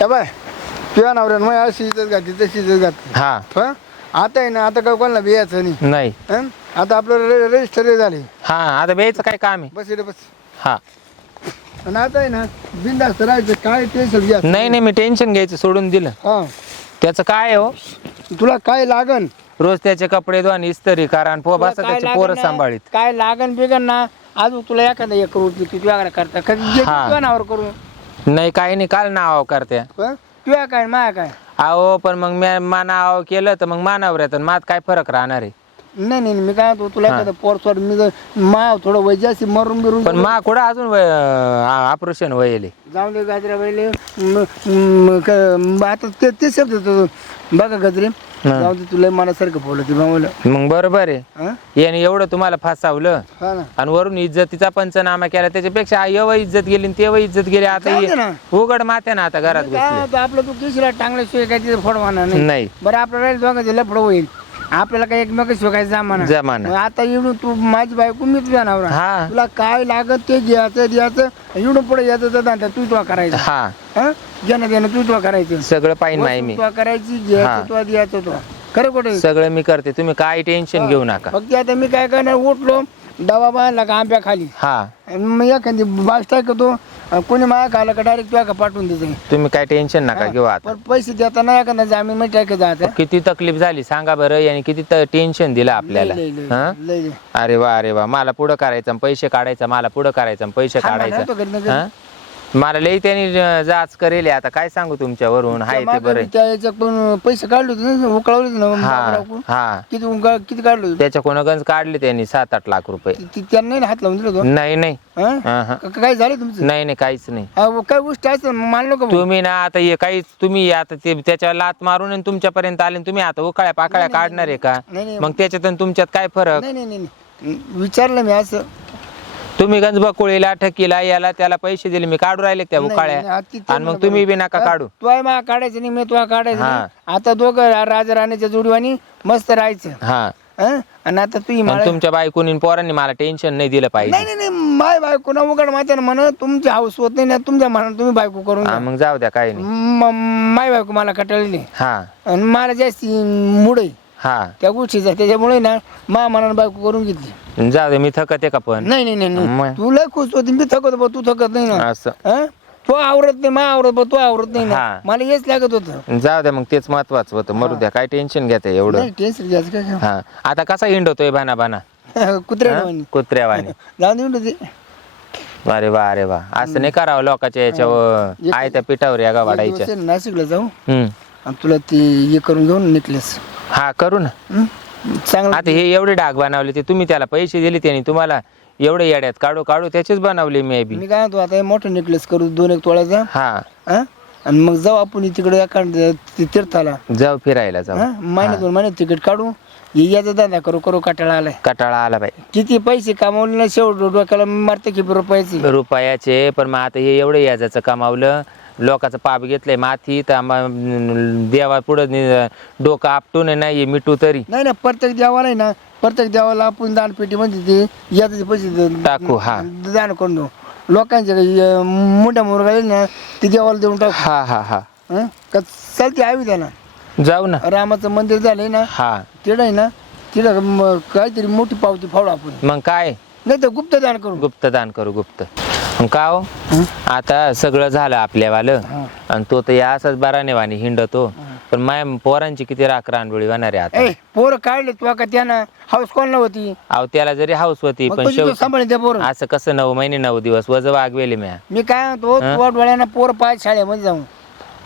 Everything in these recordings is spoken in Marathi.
या बाय तुझ्या नवऱ्यानं मग अशी इज्जत घातली हा आता आहे ना आता काय कोणाला बियाचं नाही हं? आता आपलं रजिस्टर झाले हा आता बियाचं काय काम आहे बस बस हा आणि आता आहे ना बिंदास्त राहायचं काय टेन्शन घ्या नाही नाही मी टेन्शन घ्यायचं सोडून दिलं हा त्याचं काय आहे हो तुला काय लागन रोज त्याचे कपडे धुवा इस्तरी कारण त्याचे पोर सांभाळीत काय लागन बिगन ना आज तुला एखादा एक रोटी तुझ्याकडे करता कधी जे करू नाही काही नाही काल नाव करते किंवा तुया काय माया काय अहो पण मग मी मा केलं तर मग मानावर येत मात काय फरक राहणार आहे नाही नाही मी काय तुला एखादं मी जर थोडं वय मरून बिरून पण मा कुठं अजून वय- ऑपरेशन व्हायले जाऊन दे गजरे बाईले आता ते शब्द बघा गजरे जाऊ दे तुला मनासारखं बोलत मग बरोबर आहे याने एवढं तुम्हाला फासावलं आणि वरून इज्जतीचा पंचनामा केला त्याच्यापेक्षा एवढं इज्जत गेली तेव्हा इज्जत गेली आता उघड माते ना आता घरात आपलं तू दुसऱ्या टांगलं काय तिथे नाही बरं आपल्याला दोघांचे लफड होईल आपल्याला काही एकमेक काय जमान जमान आता इडून तू माझी बायको मी तुझ्या हा. तुला काय लागत ते घ्यायचं द्यायचं इडून पुढे यायचं तू तुला करायचं हा तू करायचं सगळं पाहिजे नाही मी करायची खरं कुठे सगळं मी करते तुम्ही काय टेन्शन घेऊ नका फक्त आता मी काय करणार उठलो दवा बांधला का आंब्या खाली हा मी एखादी बास टाकतो कोणी माया खाला का डायरेक्ट तुला पाठवून देते तुम्ही काय टेन्शन नका घेऊ आता पण पैसे देताना ना जामीन मध्ये टाकायचं आता किती तकलीफ झाली सांगा बरं याने किती टेन्शन दिलं आपल्याला अरे वा अरे वा मला पुढं करायचं पैसे काढायचं मला पुढं करायचं पैसे काढायचं मला लई त्यांनी जाच करेल आता काय सांगू तुमच्यावरून हाय ते बरं पैसे काढले होते ना हा किती काढलो किती काढले त्याच्या कोणाकडून काढले त्यांनी सात आठ लाख रुपये हात लावून दिलं नाही नाही काय झालं तुमचं नाही नाही काहीच नाही काय गोष्ट असं मानलो का तुम्ही ना आता हे काही तुम्ही आता ते त्याच्या लात मारून आणि तुमच्यापर्यंत आले तुम्ही आता उकाळ्या पाकळ्या काढणार आहे का मग त्याच्यातून तुमच्यात काय फरक नाही, नाही विचारलं मी असं तुम्ही गंजबा कोळीला ठकीला याला त्याला पैसे दिले मी काढू राहिले त्या उकाळ्या आणि मग तुम्ही बी नका काढू तुला काढायचं नाही मी तुला काढायचं आता दोघं राजा राणीच्या जुडवानी मस्त राहायचं हा आणि आता तुम्ही तुमच्या बायकोनी पोरांनी मला टेन्शन नाही दिलं पाहिजे नाही नाही माय बायको ना उघड माहिती ना म्हण तुमची हाऊस होत नाही ना तुमच्या मनात तुम्ही बायको करून मग जाऊ द्या काही नाही माय बायको मला कटाळली हा आणि मला जास्ती मुड हा त्या गोष्टीचा त्याच्यामुळे ना मामाना बायको करून घेतली जाऊ दे मी थकत का पण नाही नाही नाही तू लय खुश होती मी थकत बा तू थकत नाही ना असं तू तो आवरत नाही मा आवरत बा तू आवरत नाही ना मला हेच लागत होत जाऊ दे मग तेच महत्वाचं होतं मरू द्या काय टेन्शन घेते एवढं टेन्शन घ्यायचं काय हा आता कसा हिंडवतोय बाना बाना कुत्र्याला कुत्र्यावानी कुत्र्यावाने जाऊन इंड होते अरे वा अरे वा असं नाही करावं लोकांच्या याच्यावर आयत्या पिठावर या गावाडायच्या नाशिकला जाऊ हम्म आणि तुला ती हे करून घेऊन निकलेस हा करू ना चांगला आता हे एवढे डाग बनवले ते तुम्ही त्याला पैसे दिले त्याने तुम्हाला एवढे येड्यात काढू काढू त्याचेच बनवले मी बी मी काय म्हणतो आता हे मोठं नेकलेस करू दोन एक तोळ्याचा हा हा? आणि मग जाऊ आपण तिकडे तीर्थाला जाऊ फिरायला जाऊ महिन्यात दोन महिन्यात तिकीट काढू याचा धंदा करू करू कटाळा आलाय कटाळा आला बाई किती पैसे कमावले ना शेवट डोक्याला मारते किती रुपयाचे रुपयाचे पण मग आता हे एवढे याजाचं कमावलं लोकाचं पाप घेतलंय माथी तर देवा पुढं डोकं आपटून नाही मिटू तरी नाही ना प्रत्येक देवाला आहे ना प्रत्येक देवाला आपण दानपेटी म्हणजे ते पैसे टाकू हा दान करून देऊ लोकांच्या मोठ्या मुरगा ना ते देवाला देऊन टाकू हा हा हा का चालते आवी द्या ना जाऊ ना रामाचं मंदिर झालंय ना हा तिथं आहे ना तिथं काहीतरी मोठी पावती फावडू आपण मग काय नाही तर गुप्त दान करू गुप्त दान करू गुप्त का हो आता सगळं झालं आपल्यावालं आणि तो तर या असाच बाराने वाणी हिंडतो पण माय पोरांची किती राख रानडोळी वाणार आहे आता पोर काढले तू का त्यानं हाऊस कोण नव्हती अहो त्याला जरी हाऊस होती पण असं कसं नऊ महिने नऊ दिवस वज वागवेले म्या मी काय म्हणतो पोर पाय शाळेमध्ये जाऊन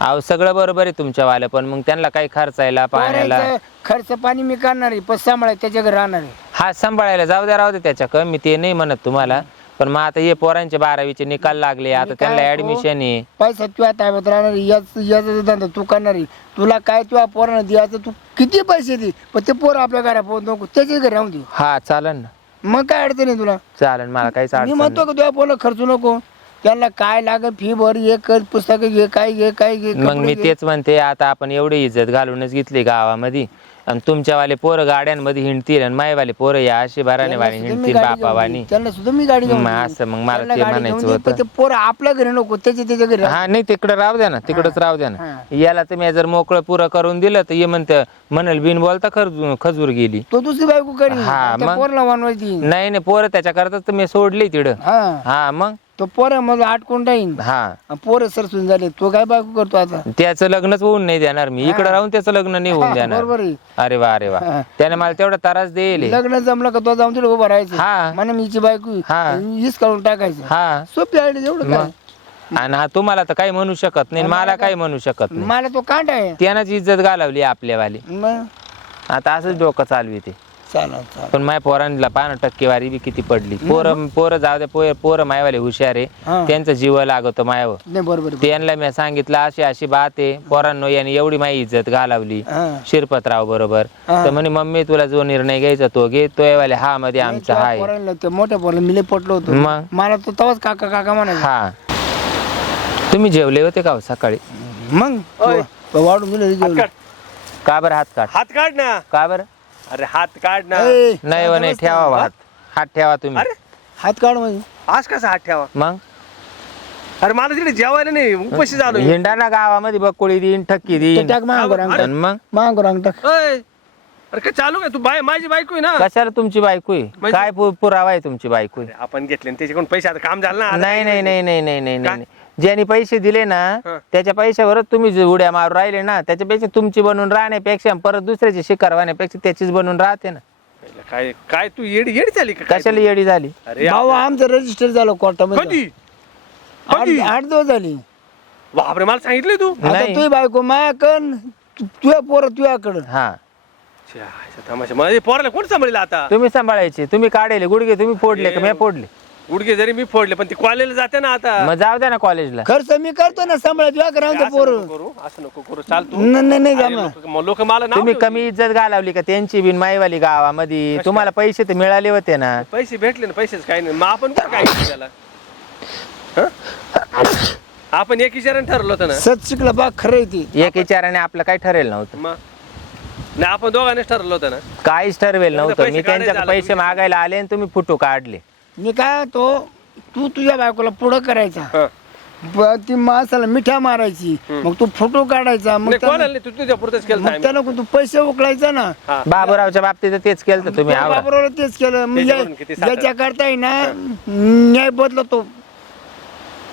अहो सगळं बरोबर आहे वाले पण मग त्यांना काही खर्चायला पाण्याला खर्च पाणी मी करणार आहे पण सांभाळ त्याच्या घरी राहणार आहे हा सांभाळायला जाऊ द्या राहू दे त्याच्या मी ते नाही म्हणत तुम्हाला पण मग आता हे पोरांचे बारावीचे निकाल लागले आता त्यांना ऍडमिशन आहे पैसा तुझ्या ताब्यात राहणार धंदा तू करणार तुला काय तुझ्या पोरांना द्यायचं तू किती पैसे दे पण ते पोर आपल्या घरा पोहोच नको त्याच्या घरी राहून देऊ हा चालन ना मग काय अडचण आहे तुला चालन मला चालत मी म्हणतो का की तुझ्या पोराला खर्चू नको त्याला काय लागेल फी भर हे कर पुस्तकं घे काय घे काय घे मग मी तेच म्हणते आता आपण एवढी इज्जत घालूनच घेतली गावामध्ये आणि तुमच्यावाले पोरं गाड्यांमध्ये हिंडतील आणि मायवाले पोरं या अशी बाराने वाणी हिंडतील बापा त्यांना सुद्धा मी गाडी मग असं मग मला ते म्हणायचं होतं ते पोरं आपल्या घरी नको त्याच्या त्याच्या घरी हा नाही तिकडं राहू द्या ना तिकडंच राहू द्या ना याला तुम्ही जर मोकळं पुरं करून दिलं तर ये म्हणतं म्हणल बिन बोलता खर खजूर गेली तो दुसरी बायको करी हा, मग. नाही नाही पोरं त्याच्याकरताच तुम्ही सोडली तिकडं हा मग तो पोर मग आटकून राहीन हा पोर सरसून झाले तो काय बाकू करतो आता त्याचं लग्नच होऊन नाही देणार मी इकडे राहून त्याचं लग्न नाही होऊन देणार अरे वा अरे वा त्याने मला तेवढा त्रास देईल लग्न जमलं का तो जाऊन तिथे उभं हा. राहायचं मी मीची बायको हा. हीच काढून टाकायचं हा सोपी एवढं आणि हा तुम्हाला तर काही म्हणू शकत नाही मला काही म्हणू शकत नाही मला तो कांड आहे त्यानंच इज्जत घालवली आपल्यावाली आता असंच डोकं चालवी ते पण माय पोरांना पाहणं टक्केवारी बी किती पडली पोर पोरं जाऊ दे पोर पोरं मायवाले हुशार आहे त्यांचा जीव लागतो मायावर बरोबर त्यांना मी सांगितलं अशी अशी बात आहे पोरांनो याने एवढी माय इज्जत घालावली शिरपतराव बरोबर तर म्हणे मम्मी तुला जो निर्णय घ्यायचा तो घे तो वाले हा मध्ये आमचा हाय मोठ्या पोराला मिले पटलो होतो मग? मला तो तवाच काका काका म्हणायचा हा तुम्ही जेवले होते का हो सकाळी मग वाढून का बरं हात काढ हात काढ ना का अरे हात काढ ना नाही वने हो, ठेवा हात हात ठेवा तुम्ही अरे हात काढ म्हणजे आज कसा हात ठेवा मग अरे मला तिकडे जेवायला नाही उपशी झालो हिंडा ना गावामध्ये बकोळी देईन ठक्की देईन मग अरे काय चालू काय तू बाय माझी बायको ना कशाला तुमची बायको काय पुरावा आहे तुमची बायको आपण घेतले त्याच्याकडून पैसे आता काम झालं ना नाही नाही नाही नाही नाही नाही नाही ज्याने पैसे दिले ना त्याच्या पैशावरच तुम्ही उड्या मारून राहिले ना त्याच्यापेक्षा तुमची बनून राहण्यापेक्षा परत दुसऱ्याची शिकार होण्यापेक्षा त्याचीच बनून राहते ना काय काय तू येडी येडी झाली कशाला येडी झाली भाऊ आमचं रजिस्टर झालं कोर्टामध्ये कधी आठ- दिवस झाली बापरे मला सांगितलं तू तू तुझी बायको मायाकन तुझ्या पोर तुझ्याकडं हा तमाशा कोण आता तुम्ही सांभाळायचे तुम्ही काढले गुडघे तुम्ही फोडले का मी फोडले उडके जरी मी फोडले पण ती कॉलेजला जाते ना आता मग जाऊ द्या ना कॉलेजला खर्च मी करतो ना सांभाळत व्याकरांचं करा आमचं पोरू करू असं नको करू नाही, नाही, नाही, लोक मला तुम्ही कमी इज्जत घालावली का त्यांची बिन माईवाली गावामध्ये तुम्हाला पैसे ते मिळाले होते ना पैसे भेटले ना पैसेच काही नाही मग आपण कर काय त्याला आपण एक इचारण ठरलो होतं ना सच चुकलं बा खरं आहे ती एक इचाराने आपलं काय ठरेल नव्हतं मग नाही आपण दोघांनीच ठरलो होतं ना काहीच ठरवेल नव्हतं मी त्यांच्या पैसे मागायला आले आणि तुम्ही फोटो काढले मी काय होतो तू तुझ्या बायकोला पुढं करायचा ती माणसाला मिठा मारायची मग तू फोटो काढायचा मग त्याला- तू तुझ्या पुढच केलं तू पैसे उकळायचा ना बाबुरावच्या बाबूरावच्या बाबतीत तेच केलं तुम्ही आवरा तेच केलं ज्याच्या करता किती करताय ना न्याय बदलतो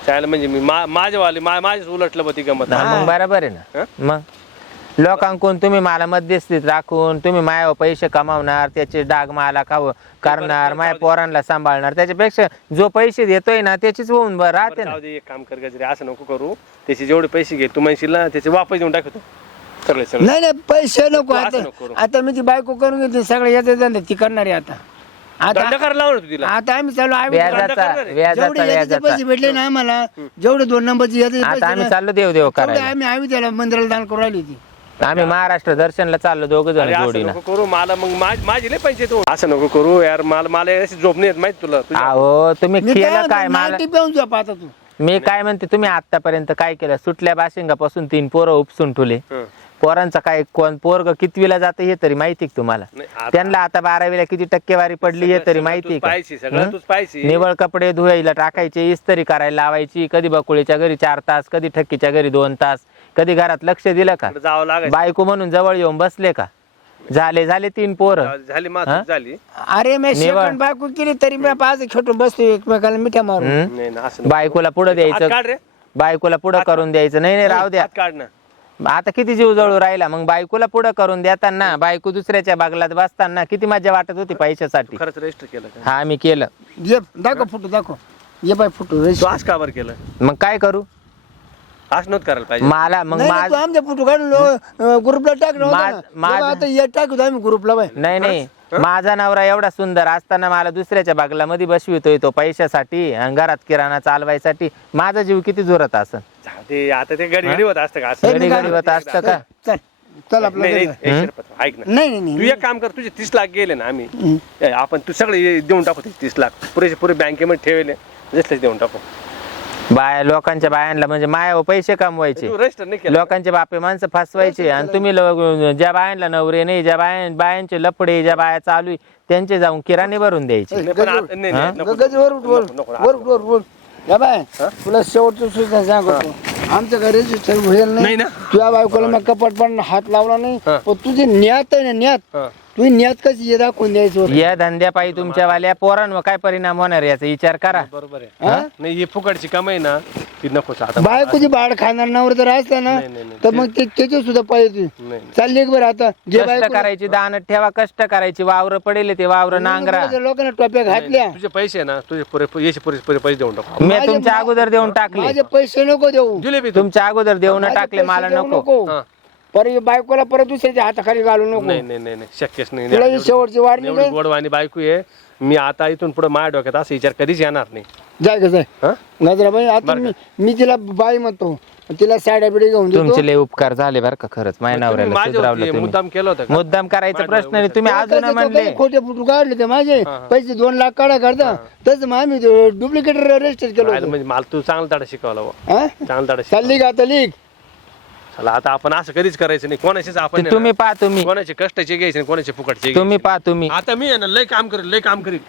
चायला म्हणजे मी माझ्या वाली माझ्याच उलटलं ती गमत बरोबर आहे ना मग लोकांकडून तुम्ही मला मध्यस्थीत राखून तुम्ही माया पैसे कमावणार त्याचे डाग मला खाव करणार माया पोरांना सांभाळणार त्याच्यापेक्षा जो पैसे देतोय ना त्याचीच होऊन बरं राहते ना एक काम कर गजरे असं नको करू त्याचे जेवढे पैसे घे तू त्याचे वापस देऊन टाकतो नाही नाही पैसे नको आता आता मी ती बायको करून घेतली सगळे येते जाते ती करणार आहे आता आता आता आम्ही चालू पैसे भेटले ना आम्हाला जेवढे दोन नंबरचे आता आम्ही चाललो देव देव आम्ही आम्ही त्याला मंदिराला दान करू राहिली होती आम्ही महाराष्ट्र दर्शनला चाललो दोघं जण अरे करू मला मग माझी लई पैसे तू हो. असं नको करू यार मला मला यार अशी झोप येत माहित तुला अहो तुम्ही मी केलं काय मला झोप आता तू मी काय म्हणते तुम्ही आतापर्यंत काय केलं सुटल्या बाशिंगापासून तीन पोरं उपसून ठुले पोरांचा काय कोण पोरग कितवीला जातं हे तरी माहिती तुम्हाला त्यांना आता बारावीला किती टक्केवारी पडली हे तरी माहिती निवळ कपडे धुवायला टाकायचे इस्तरी करायला लावायची कधी बकुळीच्या घरी चार तास कधी ठक्कीच्या घरी दोन तास कधी घरात लक्ष दिलं का बायको म्हणून जवळ येऊन बसले का झाले झाले तीन पोर झाली अरे मी बायको केली तरी मी बाजू छोटू बसतो एकमेकाला मिठ्या मारून बायकोला पुढे द्यायचं बायकोला पुढे करून द्यायचं नाही नाही राहू द्या काढ आता किती जीव जळू राहिला मग बायकोला पुढे करून देताना बायको दुसऱ्याच्या बागलात बसताना किती मजा वाटत होती पैशासाठी हा मी केलं दाखव फोटो दाखव ये बाय फोटो श्वास केलं मग काय करू मला मग ग्रुपला ग्रुपला नाही नाही माझा नवरा एवढा सुंदर असताना मला दुसऱ्याच्या बागला मध्ये बसवितोय तो पैशासाठी आणि घरात किराणा चालवायसाठी माझा जीव किती जोरात असं ते आता ते गाडी होत का का चल तू एक काम कर तुझे तीस लाख गेले ना आम्ही आपण तू सगळे देऊन टाकू ते तीस लाख पुरेसे पुरे बँकेमध्ये ठेवले जसलेच देऊन टाकू बाय लोकांच्या बायांना म्हणजे माया हो पैसे कमवायचे लोकांचे बापे माणसं फसवायचे आणि तुम्ही ज्या बायांना नवरे नाही ज्या बाया बायांचे लपडे ज्या बाया चालू आहे, त्यांचे जाऊन किराणे भरून द्यायचे या बाय तुला शेवटचं सुद्धा सांगतो आमच्या घरी रजिस्टर होईल नाही नाही ना? तुझ्या बायकोला मी कपट पण हात लावला नाही पण तुझी न्यात आहे ना न्यात तुम्ही न्यात कशी हे दाखवून द्यायचं या धंद्यापायी तुमच्यावाल्या पोरांवर काय परिणाम होणार याचा विचार करा बरोबर आहे नाही ही फुकटची कमाई ना ती नको आता बायकोची बाड खाणार नावर जर असला ना तर मग ते त्याचे सुद्धा पाहिजे चालले बरं आता जे कष्ट करायची दान ठेवा कष्ट करायची वावर पडेल ते वावर नांगरा लोकांना टोप्या घातल्या तुझे पैसे ना तुझे पुरे पुरेसे पुरे पैसे देऊन टाकू मी तुमच्या अगोदर देऊन टाकले माझे पैसे नको देऊ तुमच्या अगोदर देऊन टाकले मला नको पर बायकोला परत दुसऱ्याच्या हाताखाली घालू नको नाही नाही नाही शक्यच नाही शेवटची वाढ बायको आहे मी आता इथून पुढे माझ्या डोक्यात असं विचार कधीच येणार नाही जाय का जाय नजराबाई आता मी तिला बाई म्हणतो तिला साड्या बिडी घेऊन तुमचे लय उपकार झाले बरं का खरंच माझ्या नवऱ्याला मुद्दाम केलं होतं मुद्दाम करायचा प्रश्न नाही तुम्ही अजून म्हणले खोटे फुटू काढले ते माझे पैसे दोन लाख काढा करता तस मग आम्ही डुप्लिकेट रजिस्टर केलं म्हणजे मला तू चांगला तडा शिकवला चांगला तडा चालली आता लीक आता आपण असं कधीच करायचं नाही कोणाशीच आपण तुम्ही तुम्ही कोणाचे कष्टाचे घ्यायचे कोणाचे फुकटचे तुम्ही पाहा तुम्ही आता मी ना लय काम करेल लय काम करील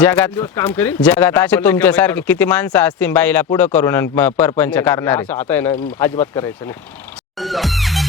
जगात- काम करील जगात असे तुमच्यासारखे किती माणसं असतील बाईला पुढं करून परपंच करणार आता आहे ना अजिबात करायचं नाही